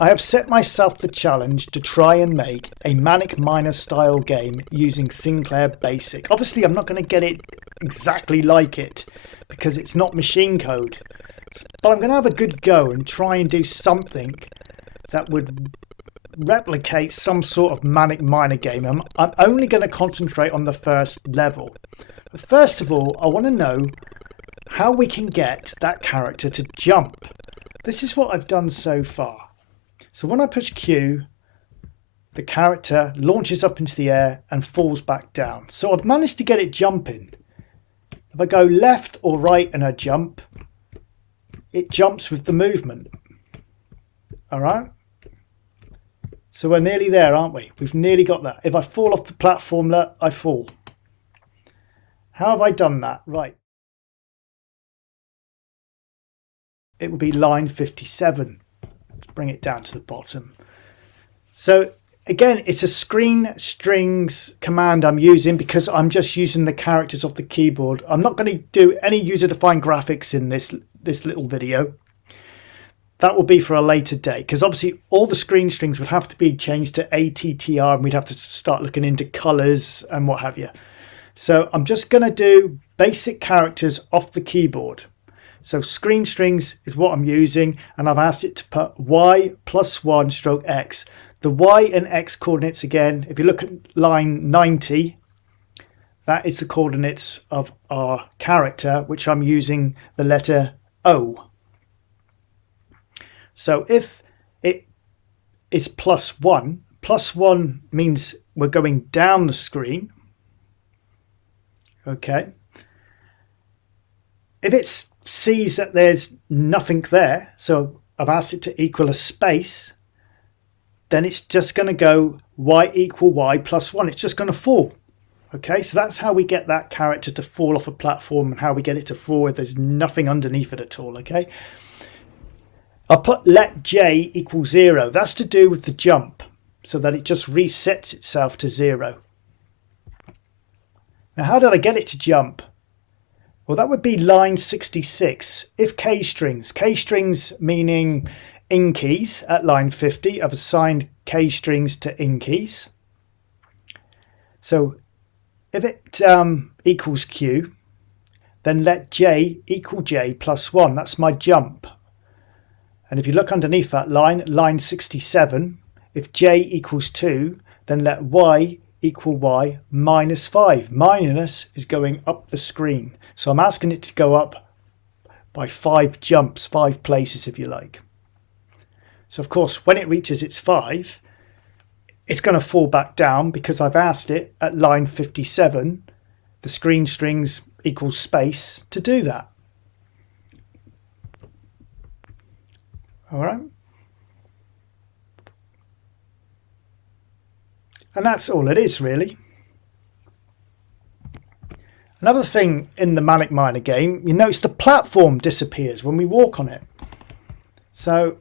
I have set myself the challenge to try and make a Manic Miner style game using Sinclair BASIC. Obviously, I'm not going to get it exactly like it because it's not machine code. But I'm going to have a good go and try and do something that would replicate some sort of Manic Miner game. I'm only going to concentrate on the first level. But first of all, I want to know how we can get that character to jump. This is what I've done so far. So when I push Q, the character launches up into the air and falls back down. So I've managed to get it jumping. If I go left or right and I jump, it jumps with the movement. All right. So we're nearly there, aren't we? We've nearly got that. If I fall off the platform, I fall. How have I done that? Right. It will be line 57. Let's bring it down to the bottom. So again, it's a screen strings command I'm using because I'm just using the characters off the keyboard. I'm not going to do any user-defined graphics in this little video. That will be for a later date because obviously all the screen strings would have to be changed to ATTR and we'd have to start looking into colors and what have you. So I'm just going to do basic characters off the keyboard. So screen strings is what I'm using and I've asked it to put Y plus 1 stroke X. The Y and X coordinates again, if you look at line 90, that is the coordinates of our character, which I'm using the letter O. So if it is plus 1 means we're going down the screen. Okay. If it sees that there's nothing there, so I've asked it to equal a space, then it's just going to go Y equal Y plus 1. It's just going to fall. Okay, so that's how we get that character to fall off a platform and how we get it to fall if there's nothing underneath it at all. Okay. I've put let J equal 0. That's to do with the jump, so that it just resets itself to 0. Now, how did I get it to jump? Well, that would be line 66. If K strings meaning in keys at line 50, I've assigned K strings to in keys. So if it equals Q, then let J equal J plus 1. That's my jump. And if you look underneath that line, line 67, if J equals 2, then let Y equal Y minus 5. Minus is going up the screen. So I'm asking it to go up by 5 jumps, 5 places if you like. So of course, when it reaches its 5, it's going to fall back down because I've asked it at line 57, the screen strings equals space, to do that. All right. And that's all it is, really. Another thing in the Manic Miner game, you notice the platform disappears when we walk on it. So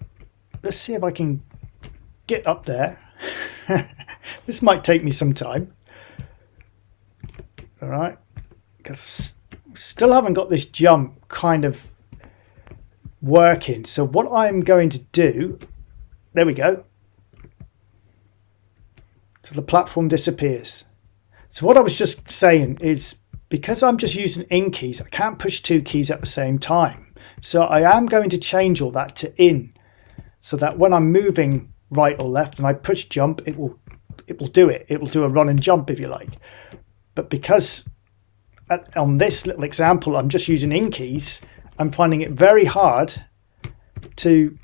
let's see if I can get up there. This might take me some time. All right. Because still haven't got this jump kind of working. So what I'm going to do, there we go. So the platform disappears. So what I was just saying is because I'm just using in keys, I can't push 2 keys at the same time. So I am going to change all that to in so that when I'm moving right or left and I push jump, it will do it. It will do a run and jump if you like. But because on this little example, I'm just using in keys, I'm finding it very hard to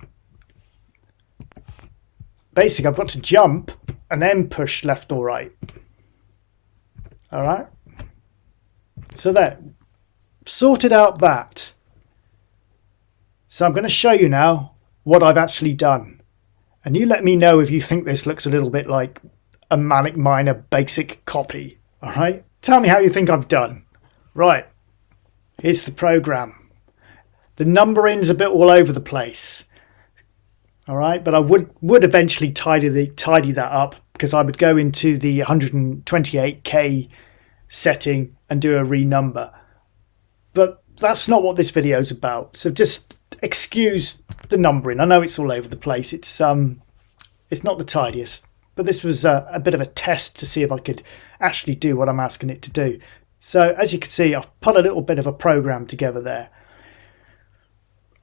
basically I've got to jump and then push left or right. All right. So that sorted out that. So I'm going to show you now what I've actually done. And you let me know if you think this looks a little bit like a Manic Miner basic copy. All right. Tell me how you think I've done. Right. Here's the program. The numbering's a bit all over the place. All right, but I would eventually tidy that up because I would go into the 128K setting and do a renumber. But that's not what this video is about. So just excuse the numbering. I know it's all over the place. It's not the tidiest, but this was a bit of a test to see if I could actually do what I'm asking it to do. So as you can see, I've put a little bit of a program together there.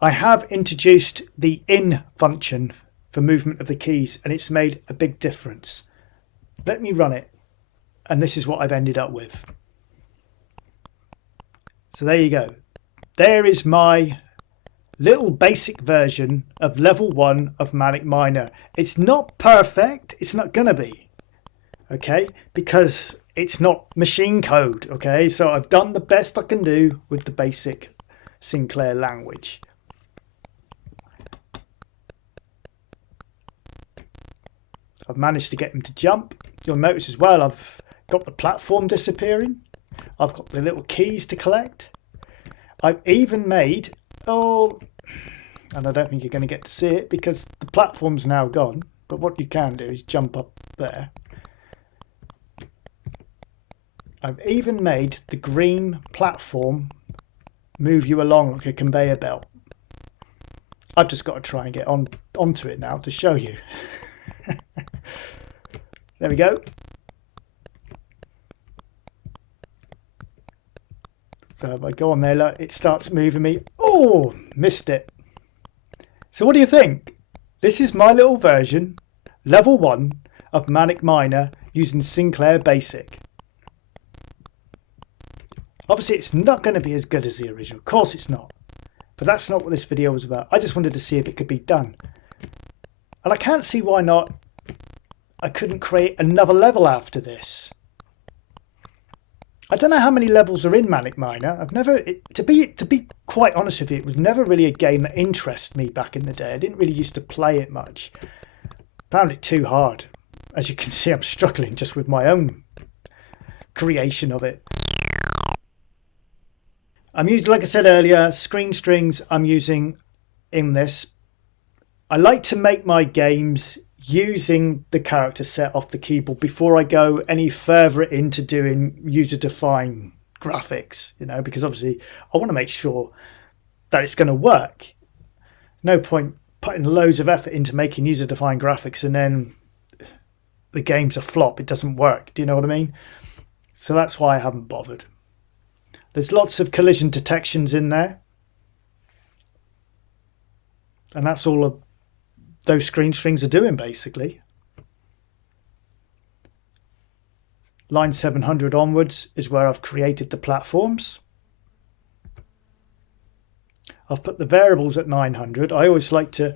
I have introduced the in function for movement of the keys, and it's made a big difference. Let me run it, and this is what I've ended up with. So there you go. There is my little basic version of level 1 of Manic Miner. It's not perfect. It's not going to be. Okay? Because it's not machine code. Okay? So I've done the best I can do with the basic Sinclair language. I've managed to get them to jump. You'll notice as well I've got the platform disappearing. I've got the little keys to collect. I've even made, and I don't think you're going to get to see it because the platform's now gone, but what you can do is jump up there. I've even made the green platform move you along like a conveyor belt. I've just got to try and get onto it now to show you. There we go. So if I go on there, look, it starts moving me. Oh, missed it. So what do you think? This is my little version, level 1 of Manic Miner using Sinclair BASIC. Obviously, it's not going to be as good as the original. Of course it's not. But that's not what this video was about. I just wanted to see if it could be done. And I can't see why not. I couldn't create another level after this. I don't know how many levels are in Manic Miner. I've never, to be quite honest with you, it was never really a game that interested me back in the day. I didn't really used to play it much. Found it too hard. As you can see, I'm struggling just with my own creation of it. I'm using, like I said earlier, screen strings I'm using in this. I like to make my games using the character set off the keyboard before I go any further into doing user-defined graphics, you know, because obviously I want to make sure that it's going to work. No point putting loads of effort into making user-defined graphics and then the game's a flop, it doesn't work. Do you know what I mean? So that's why I haven't bothered. There's lots of collision detections in there. And that's all those screen strings are doing, basically. Line 700 onwards is where I've created the platforms. I've put the variables at 900. I always like to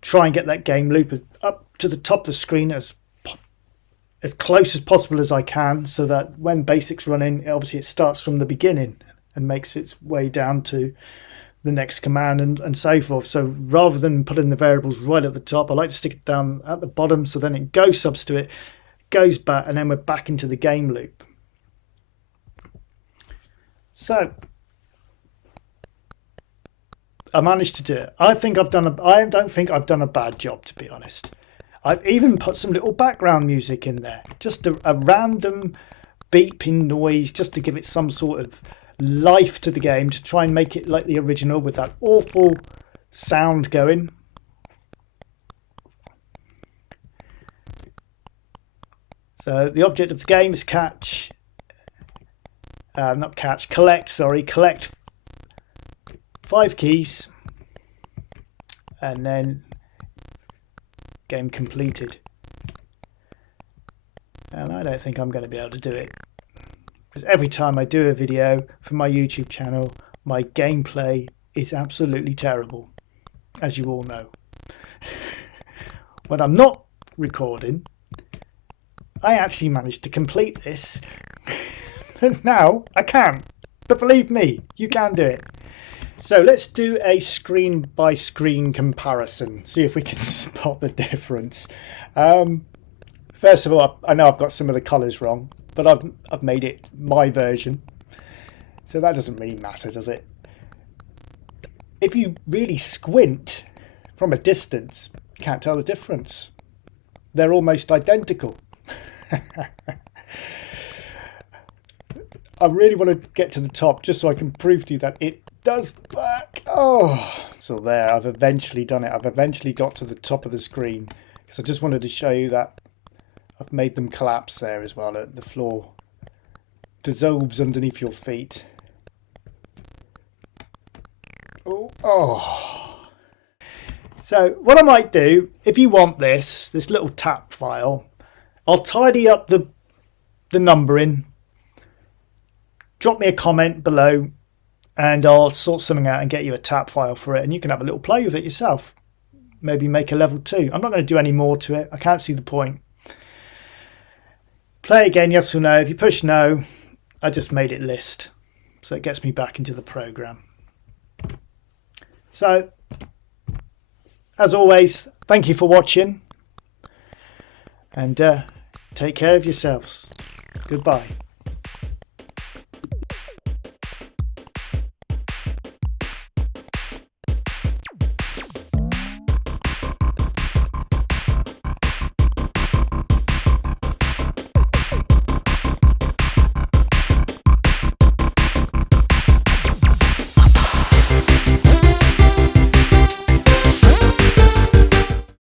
try and get that game loop up to the top of the screen as close as possible as I can, so that when BASIC's running, obviously it starts from the beginning and makes its way down to the next command and so forth. So rather than putting the variables right at the top, I like to stick it down at the bottom, so then it goes subs to it, goes back, and then we're back into the game loop. So I managed to do it. I don't think I've done a bad job, to be honest. I've even put some little background music in there, just a random beeping noise, just to give it some sort of life to the game, to try and make it like the original with that awful sound going. So the object of the game is collect 5 keys, and then game completed. And I don't think I'm going to be able to do it, because every time I do a video for my YouTube channel, my gameplay is absolutely terrible, as you all know. When I'm not recording, I actually managed to complete this. But now I can't. But believe me, you can do it. So let's do a screen by screen comparison. See if we can spot the difference. First of all, I know I've got some of the colours wrong, but I've made it my version. So that doesn't really matter, does it? If you really squint from a distance, you can't tell the difference. They're almost identical. I really want to get to the top just so I can prove to you that it does work. Oh, so there, I've eventually done it. I've eventually got to the top of the screen because I just wanted to show you that I've made them collapse there as well. The floor dissolves underneath your feet. Oh. So what I might do, if you want this little tap file, I'll tidy up the numbering. Drop me a comment below and I'll sort something out and get you a tap file for it, and you can have a little play with it yourself. Maybe make a level 2. I'm not going to do any more to it. I can't see the point. Play again, yes or no. If you push no, I just made it list. So it gets me back into the program. So, as always, thank you for watching. And take care of yourselves. Goodbye.